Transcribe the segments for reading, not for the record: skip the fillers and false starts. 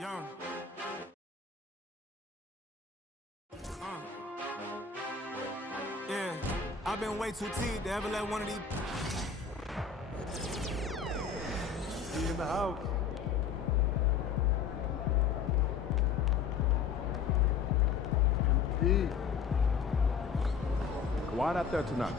Young. Yeah, I've been way too teed to ever let one of these. Be in the house. MP. Kawhi not there tonight.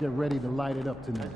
Get ready to light it up tonight.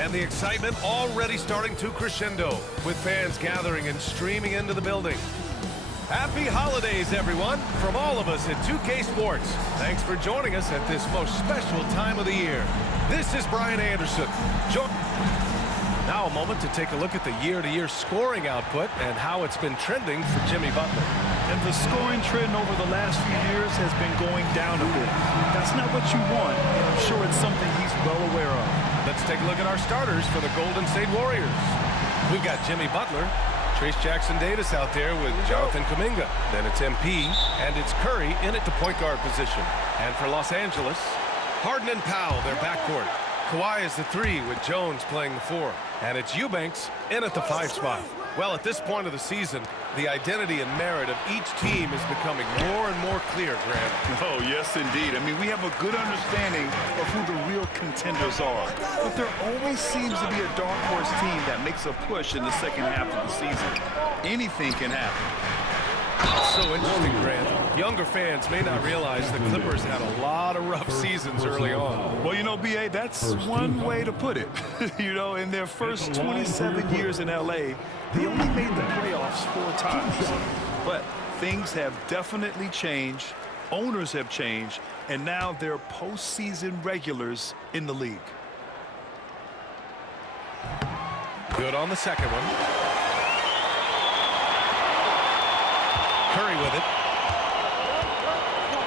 And the excitement already starting to crescendo, with fans gathering and streaming into the building. Happy holidays, everyone, from all of us at 2K Sports. Thanks for joining us at this most special time of the year. This is Brian Anderson. Now a moment to take a look at the year-to-year scoring output and how it's been trending for Jimmy Butler. And the scoring trend over the last few years has been going down a bit. That's not what you want, and I'm sure it's something he's well aware of. Let's take a look at our starters for the Golden State Warriors. We've got Jimmy Butler, Trace Jackson-Davis out there with Jonathan Kuminga. Then it's MP, and it's Curry in at the point guard position. And for Los Angeles, Harden and Powell, their backcourt. Kawhi is the 3 with Jones playing the 4. And it's Eubanks in at the 5 spot. Well, at this point of the season, the identity and merit of each team is becoming more and more clear, Grant. Oh, yes, indeed. I mean, we have a good understanding of who the real contenders are. But there always seems to be a dark horse team that makes a push in the second half of the season. Anything can happen. It's so interesting, Grant. Younger fans may not realize the Clippers had a lot of rough seasons early on. Well, you know, B.A., that's one way to put it. You know, in their first 27 years in L.A., they only made the playoffs 4 times. But things have definitely changed. Owners have changed. And now they're postseason regulars in the league. Good on the second one. Curry with it.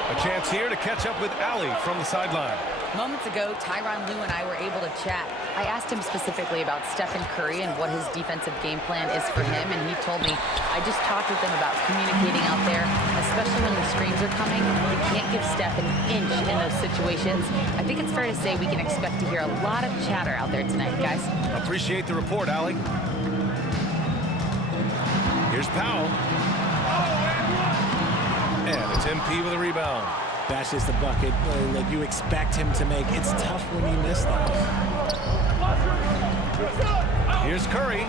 A chance here to catch up with Ali from the sideline. Moments ago, Tyronn Lue and I were able to chat. I asked him specifically about Stephen Curry and what his defensive game plan is for him, and he told me, I just talked with him about communicating out there, especially when the screens are coming. You can't give Steph an inch in those situations. I think it's fair to say we can expect to hear a lot of chatter out there tonight, guys. Appreciate the report, Ali. Here's Powell. And it's MP with a rebound. That's just a bucket like you expect him to make. It's tough when you miss those. Here's Curry.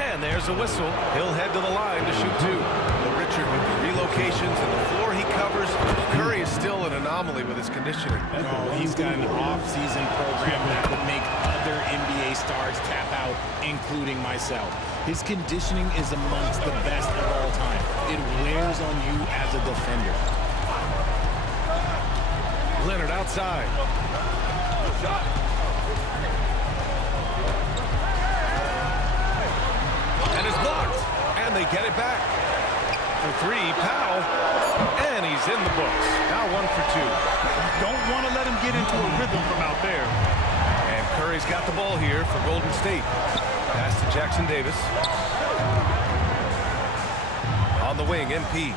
And there's a whistle. He'll head to the line to shoot 2. But Richard, with the relocations and the floor he covers, Curry is still an anomaly with his conditioning. Oh, he's got an off-season program that would make other NBA stars tap out, including myself. His conditioning is amongst the best of all time. It wears on you as a defender. Leonard outside. And it's blocked. And they get it back. For 3, Powell. And he's in the books. Now 1 for 2. Don't want to let him get into a rhythm from out there. And Curry's got the ball here for Golden State. Pass to Jackson Davis. On the wing, MP.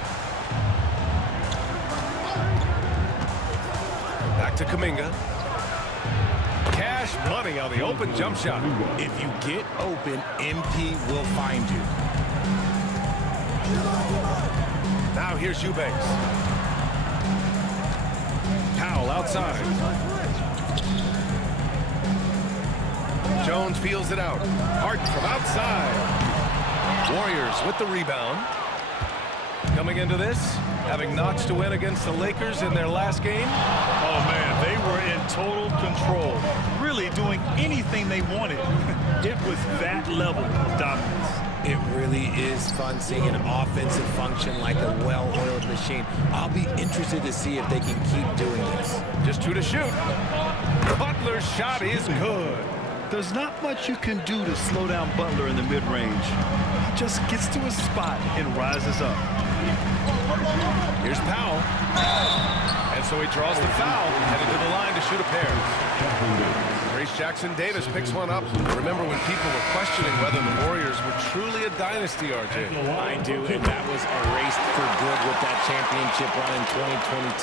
Back to Kuminga. Cash money on the open jump shot. If you get open, MP will find you. Now here's Eubanks. Powell outside. Jones feels it out. Harden from outside. Warriors with the rebound. Coming into this, having notched a win against the Lakers in their last game. Oh, man, they were in total control, really doing anything they wanted. It was that level of dominance. It really is fun seeing an offensive function like a well-oiled machine. I'll be interested to see if they can keep doing this. Just 2 to shoot. Butler's shot is good. There's not much you can do to slow down Butler in the mid-range. He just gets to his spot and rises up. Here's Powell. And so he draws the foul, headed to the line to shoot a pair. Trace Jackson Davis picks one up. Remember when people were questioning whether the Warriors were truly a dynasty, RJ? I do, and that was erased for good with that championship run in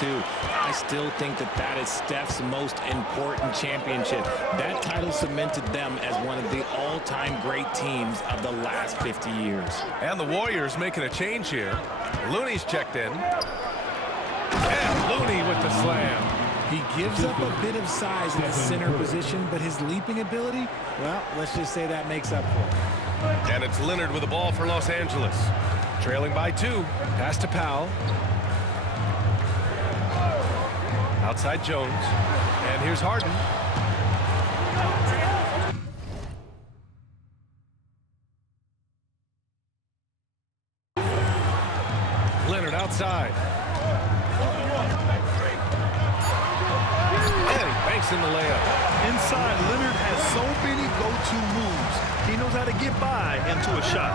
2022. I still think that is Steph's most important championship. That title cemented them as one of the all-time great teams of the last 50 years. And the Warriors making a change here. Looney's checked in. And Looney with the slam. He gives up a bit of size in the center position, but his leaping ability, well, let's just say that makes up for it. And it's Leonard with the ball for Los Angeles. Trailing by 2. Pass to Powell. Outside Jones. And here's Harden. Leonard outside. And he banks in the layup. Inside, Leonard has so many go-to moves. He knows how to get by into a shot.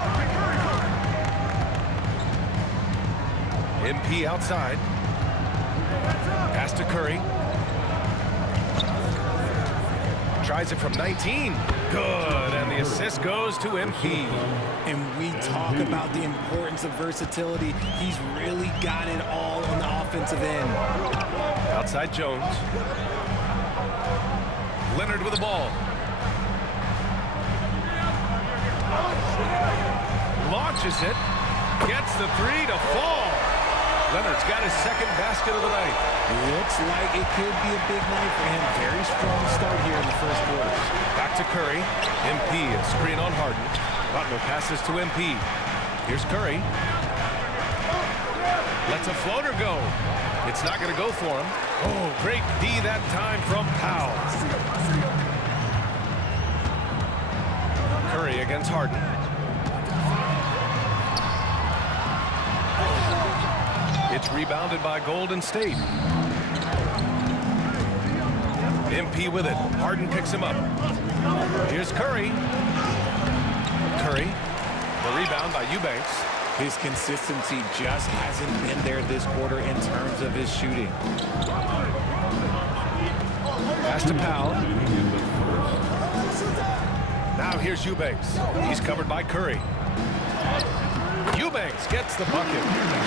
MP outside. Pass to Curry. Tries it from 19. Good, and the assist goes to MP. And we talk about the importance of versatility. He's really got it all on the offensive end. Outside Jones. Leonard with the ball. Launches it. Gets the 3 to fall. Leonard's got his second basket of the night. Looks like it could be a big night for him. Very strong start here in the first quarter. Back to Curry. MP, a screen on Harden. Butler passes to MP. Here's Curry. Lets a floater go. It's not going to go for him. Oh, great D that time from Powell. Curry against Harden. It's rebounded by Golden State. MP with it. Harden picks him up. Here's Curry. Curry. The rebound by Eubanks. His consistency just hasn't been there this quarter in terms of his shooting. Pass to Powell. Now here's Eubanks. He's covered by Curry. Eubanks gets the bucket.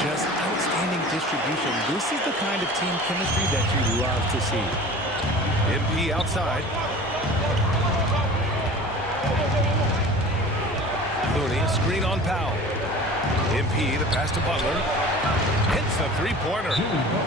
Just outstanding distribution. This is the kind of team chemistry that you love to see. MP outside. Looney, a screen on Powell. MP, the pass to Butler. Hits the three-pointer.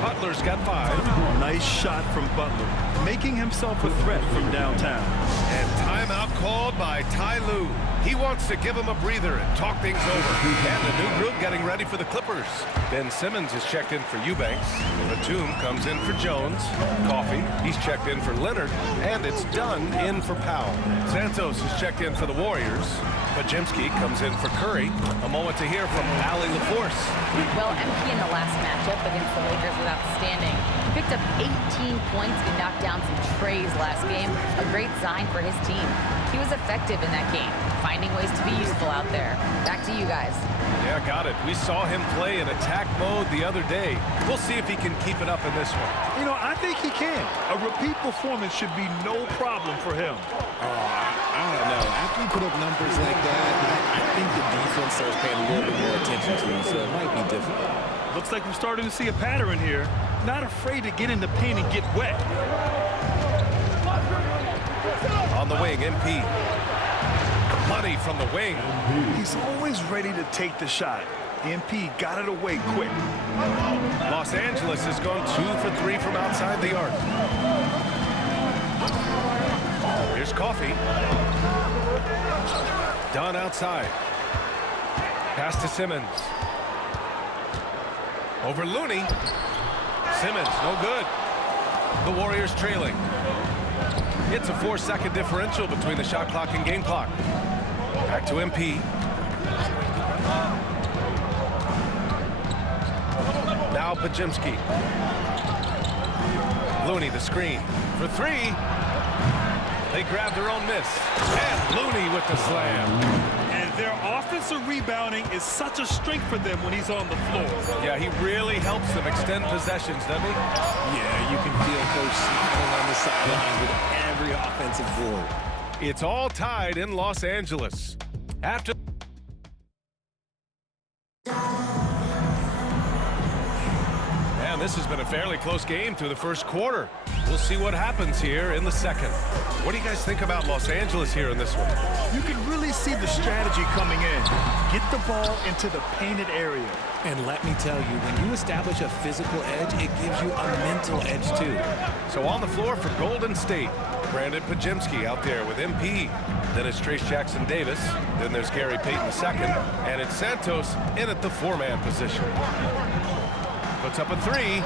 Butler's got 5. Nice shot from Butler, making himself a threat from downtown. And timeout called by Ty Lue. He wants to give him a breather and talk things over. And the new group getting ready for the Clippers. Ben Simmons is checked in for Eubanks. Batum comes in for Jones. Coffey, he's checked in for Leonard. And it's Dunn in for Powell. Santos is checked in for the Warriors. Pajemski comes in for Curry. A moment to hear from Allie LaForce. Well, MP in the last matchup against the Lakers was outstanding. He picked up 18 points and knocked down some trays last game. A great sign for his team. He was effective in that game, finding ways to be useful out there. Back to you guys. Yeah, got it. We saw him play in attack mode the other day. We'll see if he can keep it up in this one. You know, I think he can. A repeat performance should be no problem for him. I don't know. After you put up numbers like that, I think the defense starts paying a little bit more attention to him, so it might be different. Looks like we're starting to see a pattern here. Not afraid to get in the paint and get wet. On the wing, MP. Money from the wing. He's always ready to take the shot. MP got it away quick. Los Angeles has gone 2 for 3 from outside the arc. Here's Coffey. Dunn outside. Pass to Simmons. Over Looney. Simmons, no good. The Warriors trailing. It's a 4-second differential between the shot clock and game clock. Back to MP. Now Pajemski. Looney the screen for 3. They grab their own miss. And Looney with the slam. And their offensive rebounding is such a strength for them when he's on the floor. Yeah, he really helps them extend possessions, doesn't he? Yeah, you can feel Coach smiling on the sidelines with every offensive board. It's all tied in Los Angeles. After and this has been a fairly close game through the first quarter. We'll see what happens here in the second. What do you guys think about Los Angeles here in this one? You can really see the strategy coming in. Get the ball into the painted area. And let me tell you, when you establish a physical edge, it gives you a mental edge too. So on the floor for Golden State, Brandon Pajemski out there with MP. Then it's Trace Jackson Davis. Then there's Gary Payton II. And it's Santos in at the 4-man position. Puts up a 3.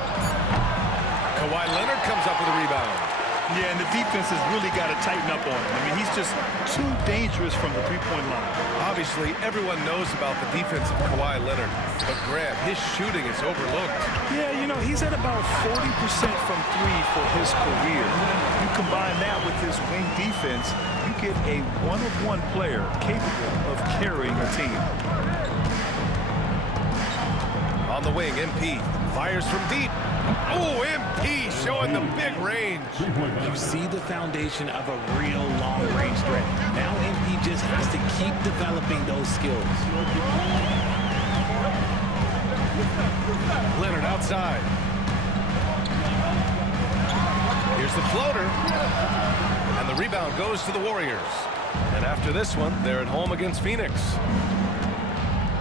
Kawhi Leonard comes up with a rebound. Yeah, and the defense has really got to tighten up on him. I mean, he's just too dangerous from the three-point line. Obviously, everyone knows about the defense of Kawhi Leonard. But Grant, his shooting is overlooked. Yeah, you know, he's at about 40% from 3 for his career. You combine that with his wing defense, you get a one-of-one player capable of carrying a team. On the wing, MP fires from deep. Oh, MP showing the big range. You see the foundation of a real long-range threat. Now MP just has to keep developing those skills. Leonard outside. Here's the floater. And the rebound goes to the Warriors. And after this one, they're at home against Phoenix.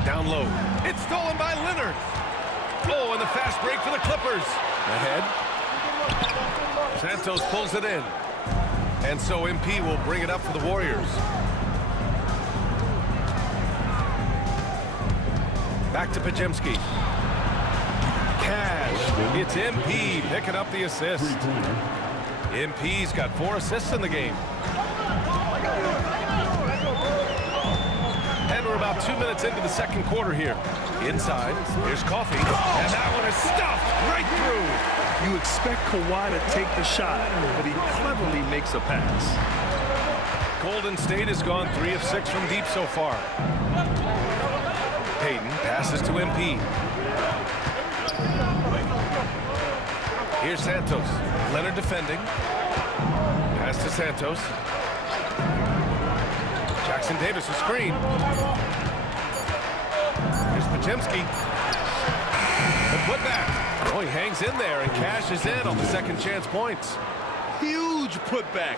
Down low. It's stolen by Leonard. Oh, and the fast break for the Clippers. Ahead. Santos pulls it in. And so MP will bring it up for the Warriors. Back to Pajemski. It's MP picking up the assist. MP's got 4 assists in the game. And we're about 2 minutes into the second quarter here. Inside, here's Coffee, and that one is stuffed right through. You expect Kawhi to take the shot, but he cleverly makes a pass. Golden State has gone 3 of 6 from deep so far. Payton passes to MP. Here's Santos. Leonard defending. Pass to Santos. Jackson Davis, a screen. Here's Podziemski. The putback. Oh, he hangs in there and cashes in on the second chance points. Huge putback.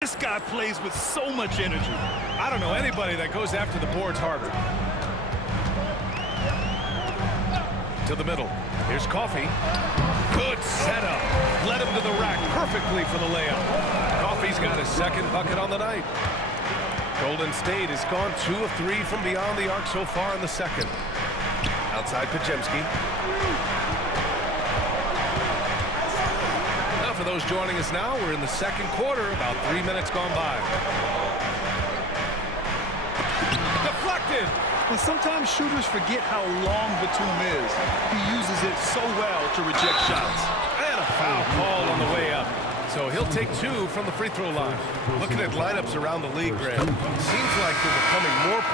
This guy plays with so much energy. I don't know anybody that goes after the boards harder. To the middle. Here's Coffee. Good setup. Led him to the rack perfectly for the layup. Coffee's got his second bucket on the night. Golden State has gone 2 of 3 from beyond the arc so far in the second. Outside Podziemski. Now for those joining us now, we're in the second quarter, about 3 minutes gone by. Deflected. And sometimes shooters forget how long Batum is. He uses it so well to reject shots. And a foul call on the way up. So he'll take 2 from the free throw line. Looking at lineups around the league, Graham, seems like they're becoming more...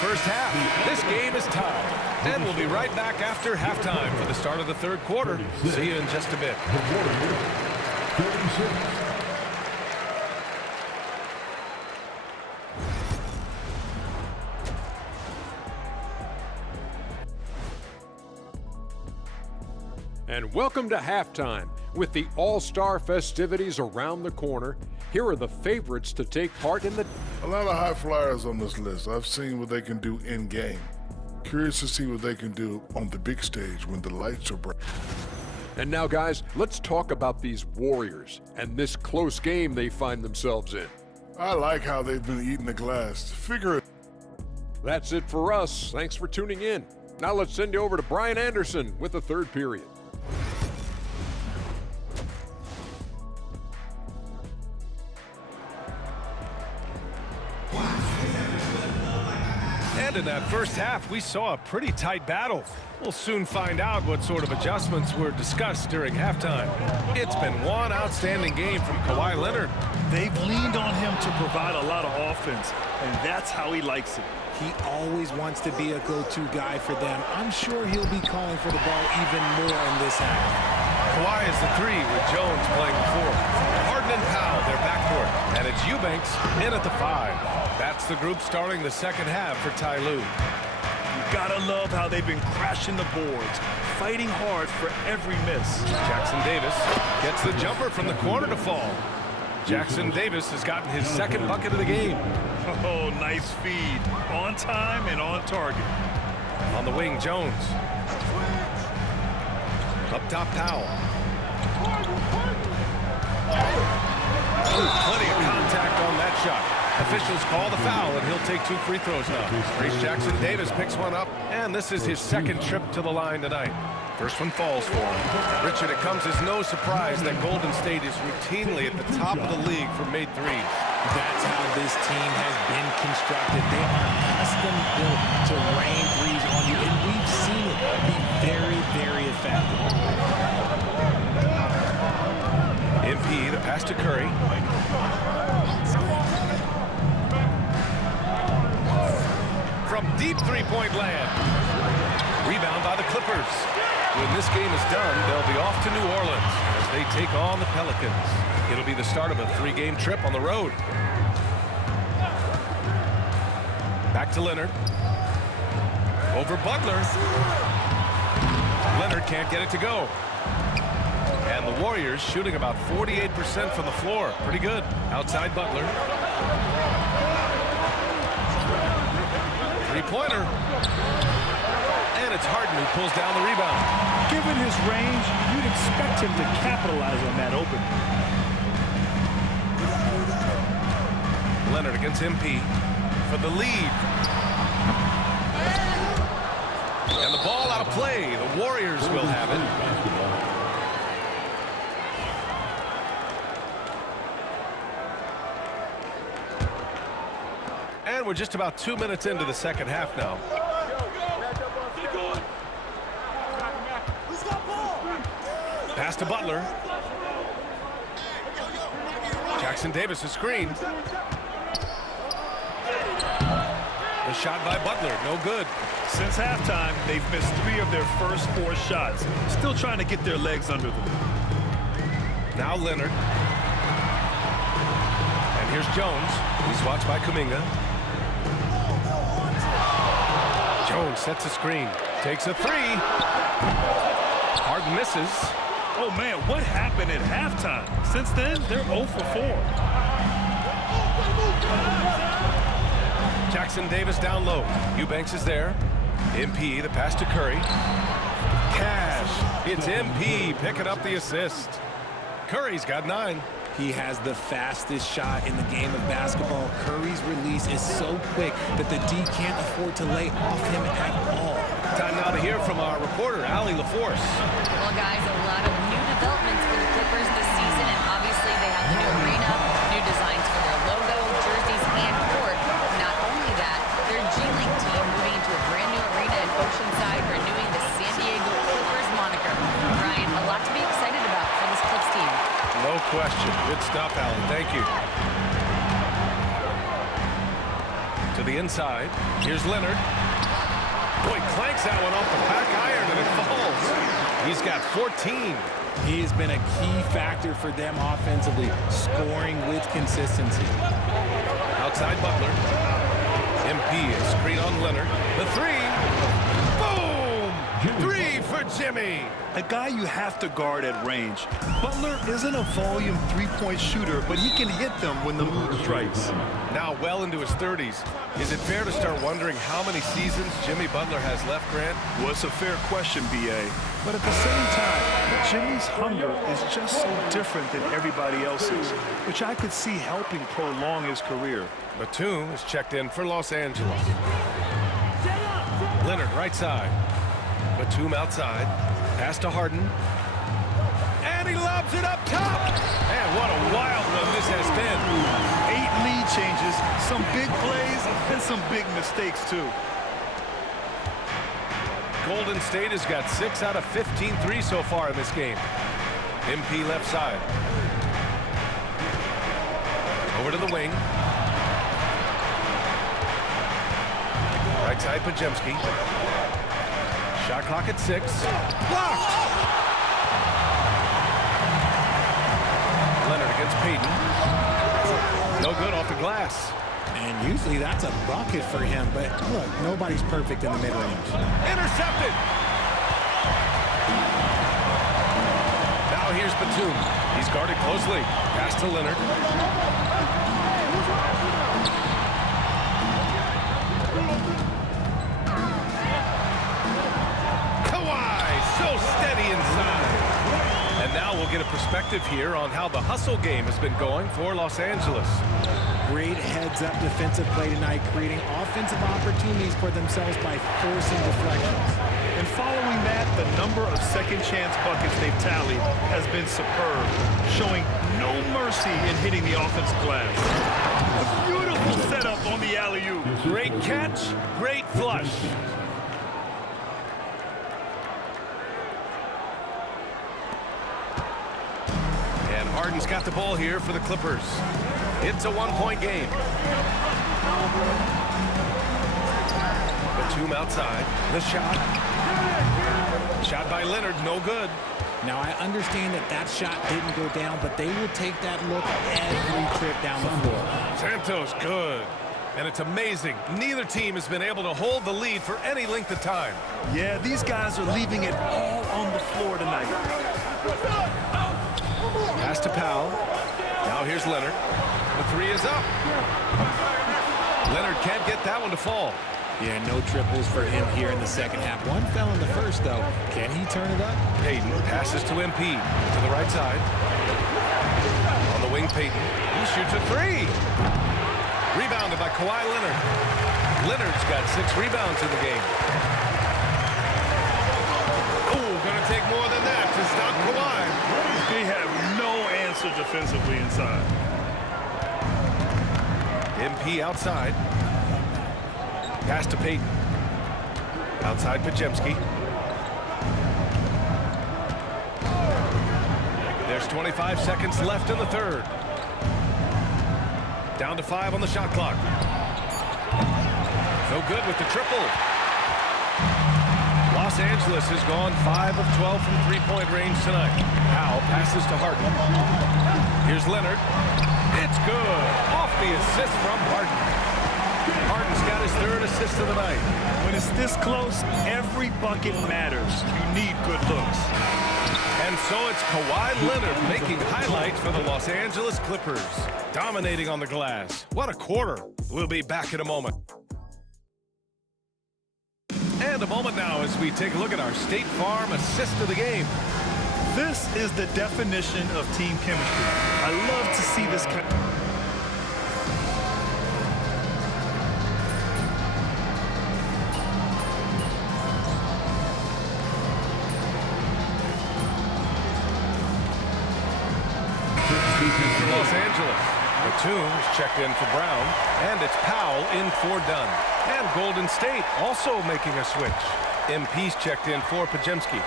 First half. This game is tied. And we'll be right back after halftime for the start of the third quarter. See you in just a bit. And welcome to halftime. With the All-Star festivities around the corner, here are the favorites to take part in the... A lot of high flyers on this list. I've seen what they can do in-game. Curious to see what they can do on the big stage when the lights are bright. And now, guys, let's talk about these Warriors and this close game they find themselves in. I like how they've been eating the glass. Figure it. That's it for us. Thanks for tuning in. Now let's send you over to Brian Anderson with the third period. And in that first half, we saw a pretty tight battle. We'll soon find out what sort of adjustments were discussed during halftime. It's been one outstanding game from Kawhi Leonard. They've leaned on him to provide a lot of offense, and that's how he likes it. He always wants to be a go-to guy for them. I'm sure he'll be calling for the ball even more in this half. Kawhi is the 3 with Jones playing the 4. Harden and Powell, they're backcourt. And it's Eubanks in at the 5. That's the group starting the second half for Ty Lue. You gotta love how they've been crashing the boards, fighting hard for every miss. Jackson Davis gets the jumper from the corner to fall. Jackson Davis has gotten his second bucket of the game. Oh, nice feed. On time and on target. On the wing, Jones. Up top, Powell. Ooh, plenty of contact on that shot. Officials call the foul, and he'll take 2 free throws now. Trace Jackson Davis picks one up, and this is his second trip to the line tonight. First one falls for him. Richard, it comes as no surprise that Golden State is routinely at the top of the league for made threes. That's how this team has been constructed. They are custom built to rain threes on you, and we've seen it be very, very effective. MP, the pass to Curry. From deep three-point land. Rebound by the Clippers. When this game is done, they'll be off to New Orleans as they take on the Pelicans. It'll be the start of a 3-game trip on the road. Back to Leonard. Over Butler. Leonard Leonard can't get it to go. And the Warriors shooting about 48% from the floor. Pretty good. Outside Butler. Three-pointer. And it's Harden who pulls down the rebound. Given his range, you'd expect him to capitalize on that opening. Leonard against MP for the lead. And the ball out of play. The Warriors will have it. And we're just about 2 minutes into the second half now. Pass to Butler. Jackson Davis is screened. The shot by Butler, no good. Since halftime, they've missed 3 of their first 4 shots. Still trying to get their legs under them. Now Leonard. And here's Jones. He's watched by Kuminga. Jones sets a screen. Takes a 3. Harden misses. Oh, man, what happened at halftime? Since then, they're 0 for 4. Jackson Davis down low. Eubanks is there. MP, the pass to Curry. Cash. It's MP picking up the assist. Curry's got 9. He has the fastest shot in the game of basketball. Curry's release is so quick that the D can't afford to lay off him at all. Time now to hear from our reporter, Allie LaForce. Well, guys, a lot of new developments for the Clippers this season, and obviously they have the new arena, new designs for their logo, jerseys, and court. Not only that, their G-League team moving into a brand new arena in Oceanside, renewing the San Diego Clippers moniker. Ryan, a lot to be excited about for this Clips team. No question. Good stuff, Allen. Thank you. To the inside. Here's Leonard. Boy, clanks that one off the back iron and it falls. He's got 14. He has been a key factor for them offensively, scoring with consistency. Outside Butler. MP is screen on Leonard. The 3. Boom! 3 for Jimmy. A guy you have to guard at range. Butler isn't a volume 3-point shooter, but he can hit them when the mood strikes. Now well into his 30s. Is it fair to start wondering how many seasons Jimmy Butler has left, Grant? Well, it's a fair question, B.A. But at the same time, Jimmy's hunger is just so different than everybody else's, which I could see helping prolong his career. Batum is checked in for Los Angeles. Leonard right side. Batum outside. Pass to Harden. And he lobs it up top. And what a wild one this has been. 8 lead changes, some big plays, and some big mistakes, too. Golden State has got 6 out of 15 threes so far in this game. MP left side. Over to the wing. Right side, Pajemski. Shot clock at 6. Blocked! Leonard against Payton. No good off the glass. And usually that's a bucket for him, but look, nobody's perfect in the mid-range. Intercepted! Now here's Batum. He's guarded closely. Pass to Leonard. So steady inside. And now we'll get a perspective here on how the hustle game has been going for Los Angeles. Great heads-up defensive play tonight, creating offensive opportunities for themselves by forcing deflections. And following that, the number of second-chance buckets they've tallied has been superb, showing no mercy in hitting the offensive glass. A beautiful setup on the alley-oop. Great catch, great flush. Harden's got the ball here for the Clippers. It's a 1-point game. Batum outside. The shot. Shot by Leonard, no good. Now, I understand that shot didn't go down, but they will take that look every trip down the floor. Santos, good. And it's amazing. Neither team has been able to hold the lead for any length of time. Yeah, these guys are leaving it all on floor tonight. Pass to Powell. Now here's Leonard. The three is up. Leonard can't get that one to fall. Yeah, no triples for him here in the second half. One fell in the first, though. Can he turn it up? Payton passes to MP to the right side. On the wing, Payton. He shoots a three. Rebounded by Kawhi Leonard. Leonard's got 6 rebounds in the game. Oh, gonna take more than that to stop Kawhi. They have no answer defensively inside. MP outside. Pass to Payton. Outside Pajemski. There's 25 seconds left in the third. Down to 5 on the shot clock. No good with the triple. Los Angeles has gone 5 of 12 from three-point range tonight. Powell passes to Harden. Here's Leonard. It's good. Off the assist from Harden. Harden's got his 3rd assist of the night. When it's this close, every bucket matters. You need good looks. And so it's Kawhi Leonard making highlights for the Los Angeles Clippers. Dominating on the glass. What a quarter. We'll be back in a moment. And a moment now as we take a look at our State Farm assist of the game. This is the definition of team chemistry. I love to see this kind. Los Angeles. Batum's checked in for Brown, and it's Powell in for Dunn. And Golden State also making a switch. MP's checked in for Pajemski.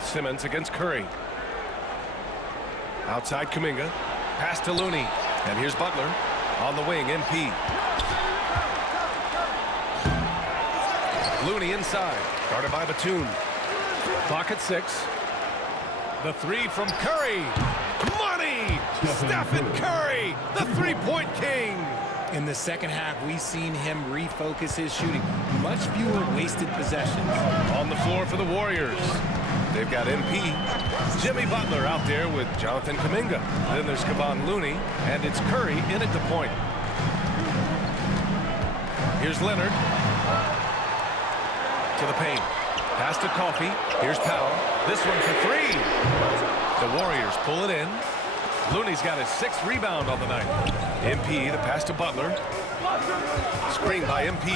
Simmons against Curry. Outside Kuminga. Pass to Looney. And here's Butler. On the wing, MP. Looney inside. Guarded by Batum. Clock at 6. The three from Curry. Money! Stephen Curry, the three-point king. In the second half, we've seen him refocus his shooting. Much fewer wasted possessions. On the floor for the Warriors. They've got MP. Jimmy Butler out there with Jonathan Kuminga. Then there's Kevon Looney, and it's Curry in at the point. Here's Leonard. To the paint. Pass to Coffey. Here's Powell. This one for 3. The Warriors pull it in. Looney's got his 6th rebound on the night. MP, the pass to Butler. Screen by MP.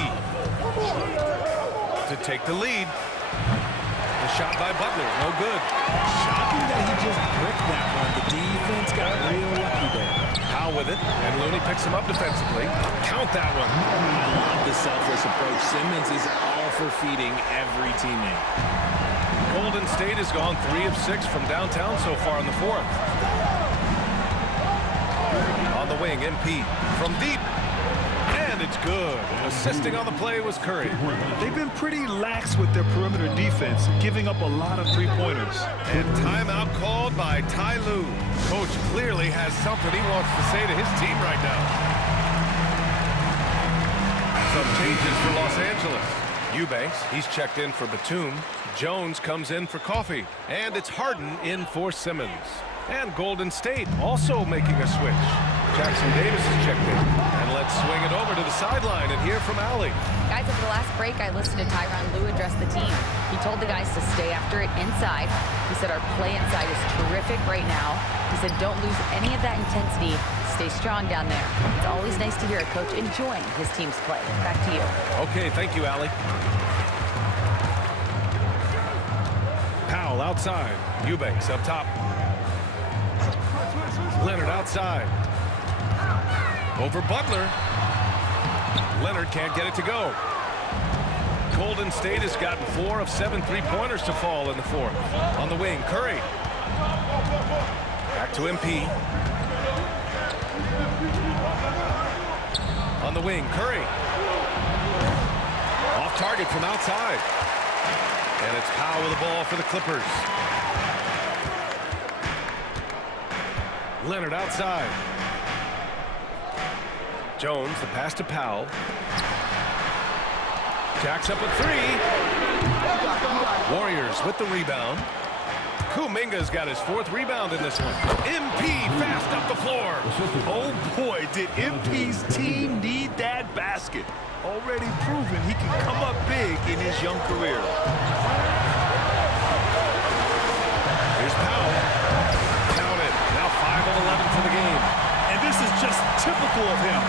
To take the lead. The shot by Butler, no good. Shocking that he just bricked that one. The defense got real lucky there. Powell with it, and Looney picks him up defensively. Count that one. I love the selfless approach. Simmons is all for feeding every teammate. Golden State has gone 3 of 6 from downtown so far in the 4th. On the wing, MP from deep. And it's good. Assisting on the play was Curry. They've been pretty lax with their perimeter defense, giving up a lot of three-pointers. And timeout called by Ty Lue. Coach clearly has something he wants to say to his team right now. Some changes for Los Angeles. Eubanks, he's checked in for Batum. Jones comes in for Coffey. And it's Harden in for Simmons. And Golden State also making a switch. Jackson Davis is checked in. And let's swing it over to the sideline and hear from Allie. Guys, at the last break, I listened to Tyronn Lue address the team. He told the guys to stay after it inside. He said our play inside is terrific right now. He said don't lose any of that intensity. Stay strong down there. It's always nice to hear a coach enjoying his team's play. Back to you. Okay, thank you, Allie. Powell outside. Eubanks up top. Leonard outside. Over Butler. Leonard can't get it to go. Golden State has gotten 4 of 7 three-pointers to fall in the 4th. On the wing, Curry. Back to MP. On the wing, Curry. Off target from outside. And it's Powell with the ball for the Clippers. Leonard outside. Jones, the pass to Powell. Jacks up a three. Warriors with the rebound. Kuminga's got his 4th rebound in this one. MP fast up the floor. Oh boy, did MP's team need that basket. Already proven he can come up big in his young career. Here's Powell. Count it. Now 5 of 11 for the game. And this is just typical of him.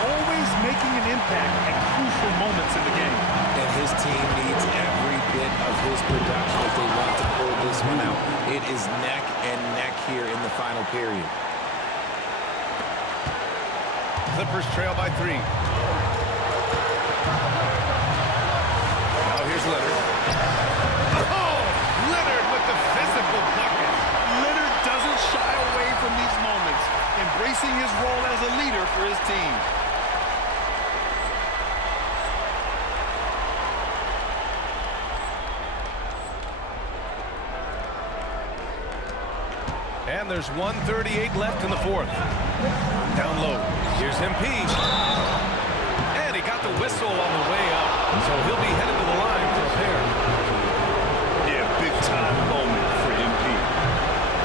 Always making an impact at crucial moments in the game. And his team needs every bit of his production if they want to pull this one out. It is neck and neck here in the final period. Clippers trail by 3. Now here's Leonard. Oh! Leonard with the physical bucket. Leonard doesn't shy away from these moments, embracing his role as a leader for his team. And there's 1:38 left in the 4th. Down low. Here's MP. And he got the whistle on the way up. So he'll be headed to the line for a pair. Yeah, big-time moment for MP.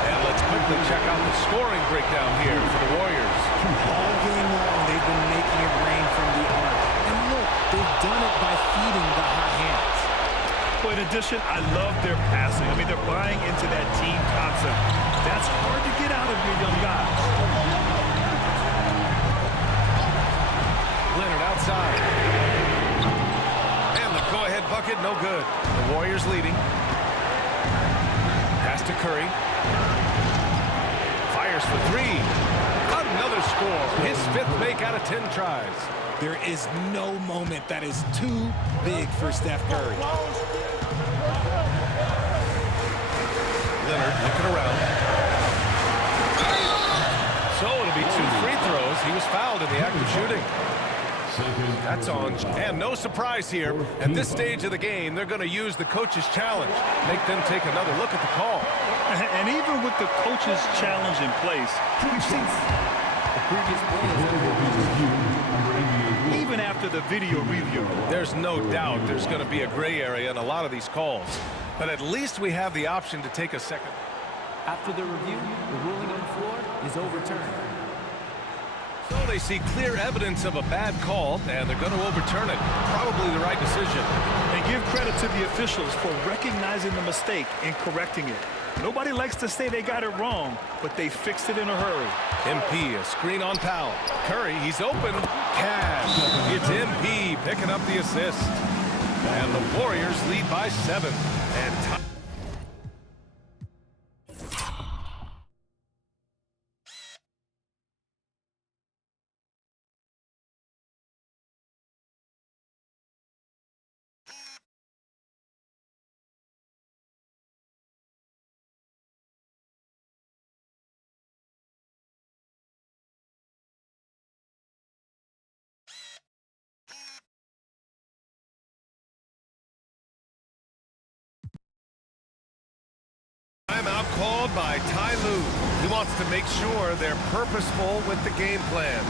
And let's quickly check out the scoring breakdown here for the Warriors. All game long, they've been making it rain from the arc. And look, they've done it by feeding the hot hands. But in addition, I love their passing. I mean, they're buying into that team concept. That's hard to get out of your young guys. Leonard outside. And the go-ahead bucket, no good. The Warriors leading. Pass to Curry. Fires for 3. Another score. His 5th make out of 10 tries. There is no moment that is too big for Steph Curry. Leonard looking around. So it'll be 2 free throws. He was fouled in the act of shooting. That's on. And no surprise here. At this stage of the game, they're going to use the coach's challenge. Make them take another look at the call. And even with the coach's challenge in place, we've seen the previous play. Even after the video review. There's no doubt there's going to be a gray area in a lot of these calls. But at least we have the option to take a second. After the review, the ruling on the floor is overturned. So they see clear evidence of a bad call, and they're going to overturn it. Probably the right decision. And give credit to the officials for recognizing the mistake and correcting it. Nobody likes to say they got it wrong, but they fixed it in a hurry. MP, a screen on Powell. Curry, he's open. Cash. It's MP picking up the assist. And the Warriors lead by 7. And timeout called by Ty Lue. He wants to make sure they're purposeful with the game plan.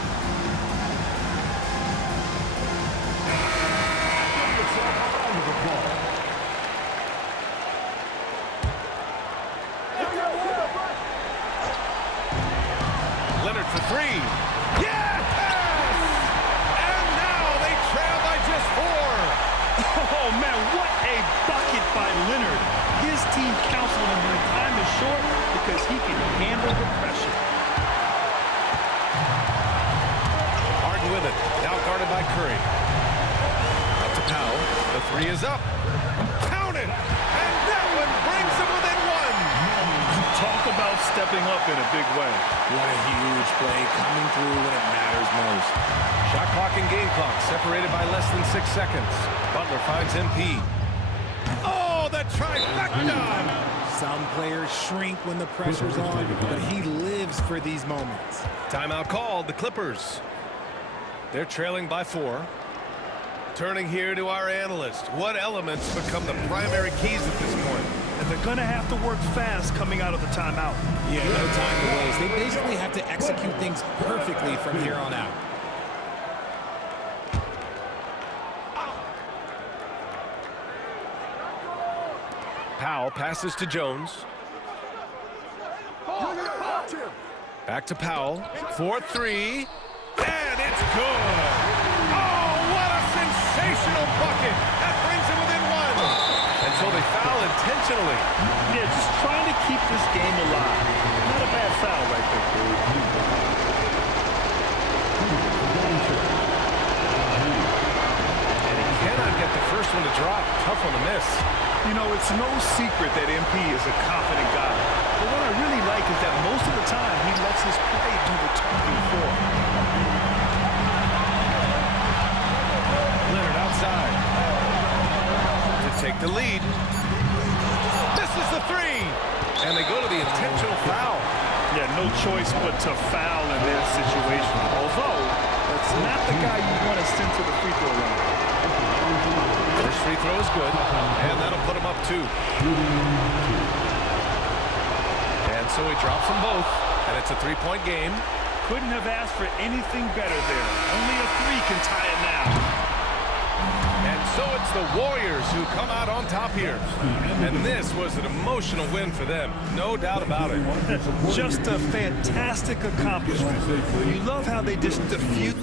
Leonard for 3. Yes! And now they trail by just 4. Oh, man, what a bucket by Leonard. His team counseled him when time is short because he can handle the pressure. Harden with it. Now guarded by Curry. Up to Powell. The 3 is up. Count it! And that one brings them within 1. Talk about stepping up in a big way. What a huge play coming through when it matters most. Shot clock and game clock separated by less than 6 seconds. Butler finds MP. Oh, the trifecta! Some players shrink when the pressure's on, but he lives for these moments. Timeout called, the Clippers. They're trailing by 4. Turning here to our analyst. What elements become the primary keys at this point? And they're going to have to work fast coming out of the timeout. Yeah, no time to waste. They basically have to execute things perfectly from here on out. Powell passes to Jones. Back to Powell. 4-3. And it's good. Oh, what a sensational bucket. That brings him within one. And so they foul intentionally. Yeah, just trying to keep this game alive. Not a bad foul right there. And he cannot get the first one to drop. Tough one to miss. You know, it's no secret that MP is a confident guy. But what I really like is that most of the time he lets his play do the talking for him. Leonard outside to take the lead. Misses the three. And they go to the intentional foul. Yeah, no choice but to foul in that situation. Although, that's not the guy you want to send to the free throw line. First free throw is good, and that'll put him up 2. And so he drops them both, and it's a 3-point game. Couldn't have asked for anything better there. Only a 3 can tie it now. And so it's the Warriors who come out on top here. And this was an emotional win for them, no doubt about it. Just a fantastic accomplishment. You love how they just diffuse